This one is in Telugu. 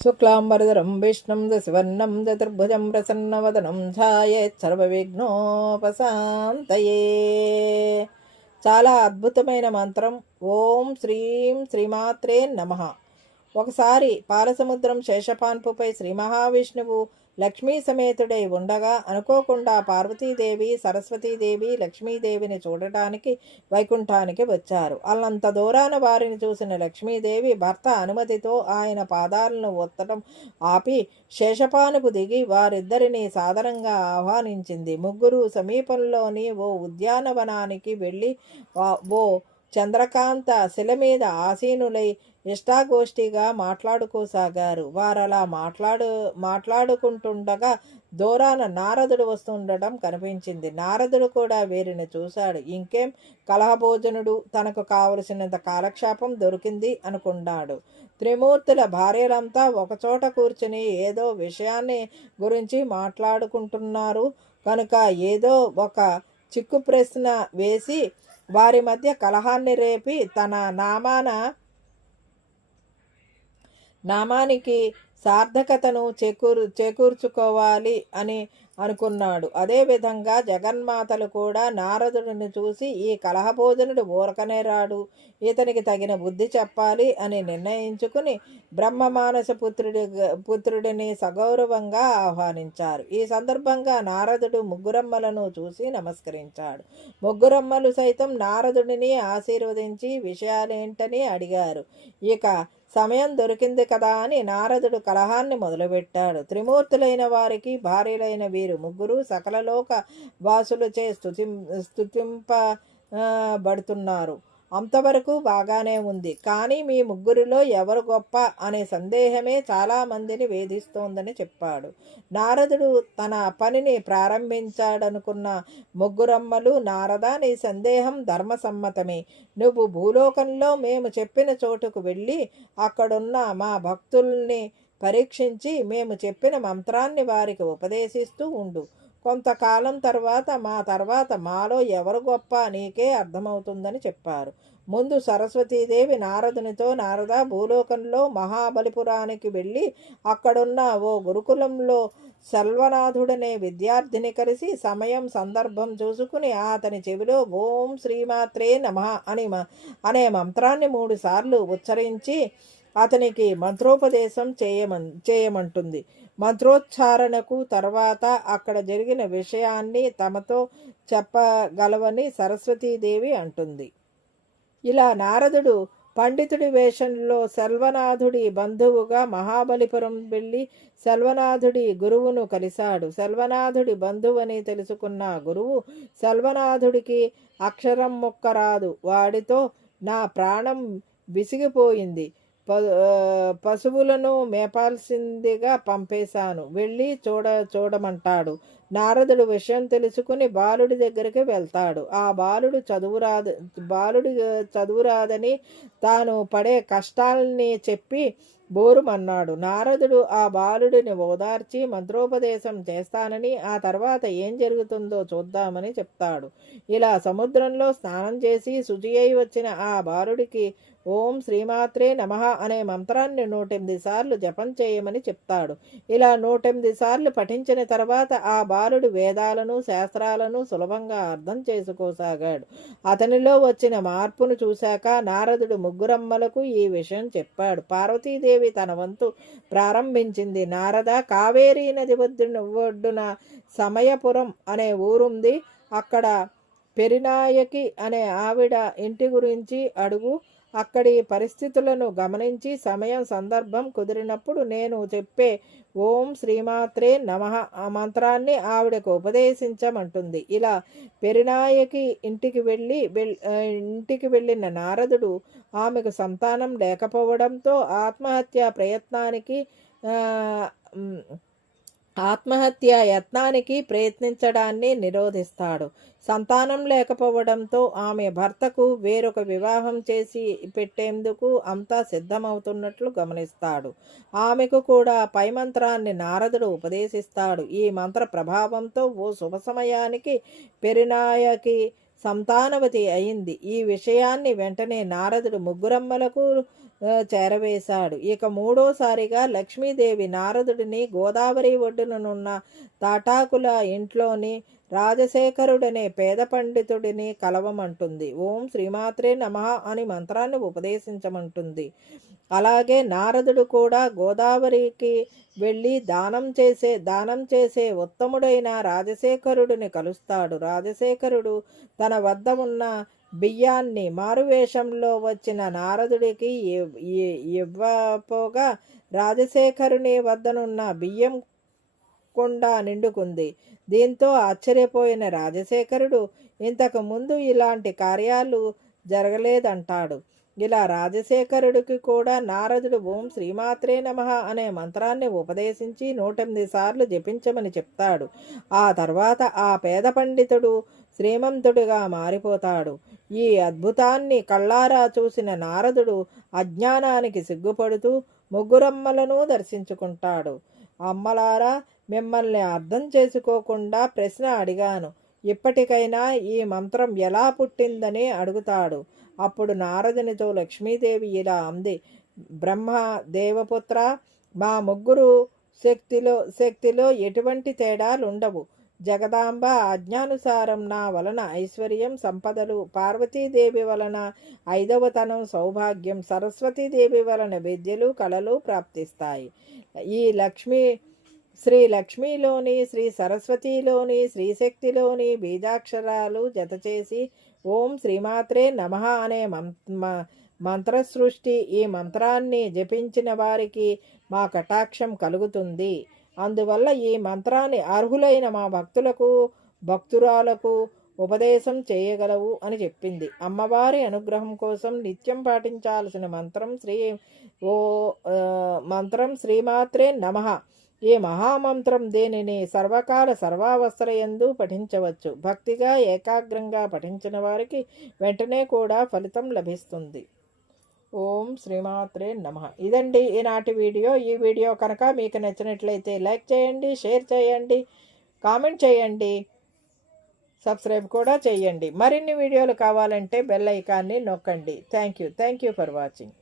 శుక్లాంబరధరం విష్ణుం దశవర్ణం చతుర్భుజం ప్రసన్నవదనం ఛాయేత్ సర్వవిఘ్నోపశాంతయే. చాలా అద్భుతమైన మంత్రం. ఓం శ్రీం శ్రీమాత్రే నమః. ఒకసారి పాలసముద్రం శేషపాన్పుపై శ్రీ మహావిష్ణువు లక్ష్మీ సమేతుడై ఉండగా అనుకోకుండా పార్వతీదేవి సరస్వతీదేవి లక్ష్మీదేవిని చూడటానికి వైకుంఠానికి వచ్చారు. అల్లంత దూరాన వారిని చూసిన లక్ష్మీదేవి భర్త అనుమతితో ఆయన పాదాలను ఒత్తడం ఆపి శేషపానుపు దిగి వారిద్దరిని సాదరంగా ఆహ్వానించింది. ముగ్గురు సమీపంలోని ఓ ఉద్యానవనానికి వెళ్ళి ఓ చంద్రకాంత శిల మీద ఆసీనులై ఇష్టాగోష్ఠిగా మాట్లాడుకోసాగారు. వారలా మాట్లాడుకుంటుండగా దూరాన నారదుడు వస్తుండటం కనిపించింది. నారదుడు కూడా వీరిని చూశాడు. ఇంకేం కలహభోజనుడు, తనకు కావలసినంత కాలక్షేపం దొరికింది అనుకున్నాడు. త్రిమూర్తుల భార్యలంతా ఒకచోట కూర్చుని ఏదో విషయాన్ని గురించి మాట్లాడుకుంటున్నారు కనుక ఏదో ఒక చిక్కు ప్రశ్న వేసి వారి మధ్య కలహాన్ని రేపి తన నామానికి సార్థకతను చేకూర్చుకోవాలి అని అనుకున్నాడు. అదేవిధంగా జగన్మాతలు కూడా నారదుడిని చూసి ఈ కలహభోజనుడు ఊరకనే రాడు, ఇతనికి తగిన బుద్ధి చెప్పాలి అని నిర్ణయించుకుని బ్రహ్మమానస పుత్రుడిని సగౌరవంగా ఆహ్వానించారు. ఈ సందర్భంగా నారదుడు ముగ్గురమ్మలను చూసి నమస్కరించాడు. ముగ్గురమ్మలు సైతం నారదుడిని ఆశీర్వదించి విషయాలేంటని అడిగారు. ఇక సమయం దొరికింది కదా అని నారదుడు కలహాన్ని మొదలుపెట్టాడు. త్రిమూర్తులైన వారికి భార్యలైన వీరు ముగ్గురు సకలలోక వాసులచే స్తుతింపబడుతున్నారు. అంతవరకు బాగానే ఉంది. కానీ మీ ముగ్గురిలో ఎవరు గొప్ప అనే సందేహమే చాలామందిని వేధిస్తోందని చెప్పాడు. నారదుడు తన పనిని ప్రారంభించాడనుకున్న ముగ్గురమ్మలు, నారదా, నీ సందేహం ధర్మసమ్మతమే. నువ్వు భూలోకంలో మేము చెప్పిన చోటుకు వెళ్ళి అక్కడున్న మా భక్తుల్ని పరీక్షించి మేము చెప్పిన మంత్రాన్ని వారికి ఉపదేశిస్తూ ఉండు. కొంతకాలం తర్వాత మాలో ఎవరు గొప్ప నీకే అర్థమవుతుందని చెప్పారు. ముందు సరస్వతీదేవి నారదునితో, నారద, భూలోకంలో మహాబలిపురానికి వెళ్ళి అక్కడున్న ఓ గురుకులంలో సెల్వనాథుడనే విద్యార్థిని కలిసి సమయం సందర్భం చూసుకుని అతని చెవిలో ఓం శ్రీమాత్రే నమః అనే మంత్రాన్ని 3 సార్లు ఉచ్చరించి అతనికి మంత్రోపదేశం చేయమంటుంది. మంత్రోచ్చారణకు తర్వాత అక్కడ జరిగిన విషయాన్ని తమతో చెప్పగలవని సరస్వతీదేవి అంటుంది. ఇలా నారదుడు పండితుడి వేషంలో సెల్వనాథుడి బంధువుగా మహాబలిపురం వెళ్ళి సెల్వనాథుడి గురువును కలిశాడు. సెల్వనాథుడి బంధువని తెలుసుకున్న గురువు సెల్వనాథుడికి అక్షరం ముక్కరాదు, వాడితో నా ప్రాణం విసిగిపోయింది, పశువులను మేపాల్సిందిగా పంపేశాను, వెళ్ళి చూడమంటాడు. నారదుడు విషయం తెలుసుకుని బాలుడి దగ్గరికి వెళ్తాడు. ఆ బాలుడు చదువురాదని తాను పడే కష్టాల్ని చెప్పి బోరుమన్నాడు. నారదుడు ఆ బాలుడిని ఓదార్చి మంత్రోపదేశం చేస్తానని, ఆ తర్వాత ఏం జరుగుతుందో చూద్దామని చెప్తాడు. ఇలా సముద్రంలో స్నానం చేసి శుచి అయి వచ్చిన ఆ బాలుడికి ఓం శ్రీమాత్రే నమః అనే మంత్రాన్ని 108 సార్లు జపం చేయమని చెప్తాడు. ఇలా 108 సార్లు పఠించిన తర్వాత ఆ బాలుడు వేదాలను శాస్త్రాలను సులభంగా అర్థం చేసుకోసాగాడు. అతనిలో వచ్చిన మార్పును చూశాక నారదుడు ముగ్గురమ్మలకు ఈ విషయం చెప్పాడు. పార్వతీదేవి తన వంతు ప్రారంభించింది. నారద, కావేరీ నది ఒడ్డున సమయపురం అనే ఊరుంది. అక్కడ పెరినాయకి అనే ఆవిడ ఇంటి గురించి అడుగు. అక్కడి పరిస్థితులను గమనించి సమయం సందర్భం కుదిరినప్పుడు నేను చెప్పే ఓం శ్రీమాత్రే నమః ఆ మంత్రాన్ని ఆవిడకు ఉపదేశించమంటుంది. ఇలా పెరినాయకి ఇంటికి వెళ్ళిన నారదుడు ఆమెకు సంతానం లేకపోవడంతో ఆత్మహత్య యత్నానికి ప్రయత్నించడాన్ని నిరోధిస్తాడు. సంతానం లేకపోవడంతో ఆమె భర్తకు వేరొక వివాహం చేసి పెట్టేందుకు అంతా సిద్ధమవుతున్నట్లు గమనిస్తాడు. ఆమెకు కూడా పై మంత్రాన్ని నారదుడు ఉపదేశిస్తాడు. ఈ మంత్ర ప్రభావంతో ఓ శుభ సమయానికి పెరినాయకి సంతానవతి అయింది. ఈ విషయాన్ని వెంటనే నారదుడు ముగ్గురమ్మలకు చేరవేశాడు. ఇక మూడోసారిగా లక్ష్మీదేవి నారదుడిని గోదావరి ఒడ్డుననున్న తాటాకుల ఇంట్లోని రాజశేఖరుడనే పేద పండితుడిని కలవమంటుంది. ఓం శ్రీమాత్రే నమః అని మంత్రాన్ని ఉపదేశించమంటుంది. అలాగే నారదుడు కూడా గోదావరికి వెళ్ళి దానం చేసే ఉత్తముడైన రాజశేఖరుడిని కలుస్తాడు. రాజశేఖరుడు తన వద్ద ఉన్న బియ్యాన్ని మారువేషంలో వచ్చిన నారదుడికి ఇవ్వపోగా రాజశేఖరుని వద్దనున్న బియ్యం కుండ నిండుకుంది. దీంతో ఆశ్చర్యపోయిన రాజశేఖరుడు ఇంతకు ముందు ఇలాంటి కార్యాలు జరగలేదంటాడు. ఇలా రాజశేఖరుడికి కూడా నారదుడు ఓం శ్రీమాత్రే నమః అనే మంత్రాన్ని ఉపదేశించి 108 సార్లు జపించమని చెప్తాడు. ఆ తర్వాత ఆ పేద పండితుడు శ్రీమంతుడిగా మారిపోతాడు. ఈ అద్భుతాన్ని కళ్ళారా చూసిన నారదుడు అజ్ఞానానికి సిగ్గుపడుతూ ముగ్గురమ్మలను దర్శించుకుంటాడు. అమ్మలారా, మిమ్మల్ని అర్థం చేసుకోకుండా ప్రశ్న అడిగాను. ఇప్పటికైనా ఈ మంత్రం ఎలా పుట్టిందని అడుగుతాడు. అప్పుడు నారదునితో లక్ష్మీదేవి ఇలా అంది. బ్రహ్మ దేవపుత్ర, మా ముగ్గురు శక్తిలో ఎటువంటి తేడాలుండవు. జగదాంబ ఆజ్ఞానుసారం నా వలన ఐశ్వర్యం, సంపదలు, పార్వతీదేవి వలన 5వతనం సౌభాగ్యం, సరస్వతీదేవి వలన విద్యలు, కళలు ప్రాప్తిస్తాయి. ఈ శ్రీ లక్ష్మిలోని, శ్రీ సరస్వతిలోని, శ్రీశక్తిలోని బీజాక్షరాలు జతచేసి ఓం శ్రీమాత్రే నమః అనే మంత్రసృష్టి ఈ మంత్రాన్ని జపించిన వారికి మా కటాక్షం కలుగుతుంది. అందువల్ల ఈ మంత్రాన్ని అర్హులైన మా భక్తురాలకు ఉపదేశం చేయగలవు అని చెప్పింది. అమ్మవారి అనుగ్రహం కోసం నిత్యం పాటించాల్సిన మంత్రం శ్రీమాత్రే నమః. ఈ మహామంత్రం దేనిని సర్వకాల సర్వావస్థలయందు పఠించవచ్చు. భక్తిగా ఏకాగ్రంగా పఠించిన వారికి వెంటనే కూడా ఫలితం లభిస్తుంది. ఓం శ్రీమాత్రే నమః. ఇదండి ఈనాటి వీడియో. ఈ వీడియో కనుక మీకు నచ్చినట్లయితే లైక్ చేయండి, షేర్ చేయండి, కామెంట్ చేయండి, సబ్స్క్రైబ్ కూడా చేయండి. మరిన్ని వీడియోలు కావాలంటే బెల్ ఐకాన్ని నొక్కండి. Thank you for watching.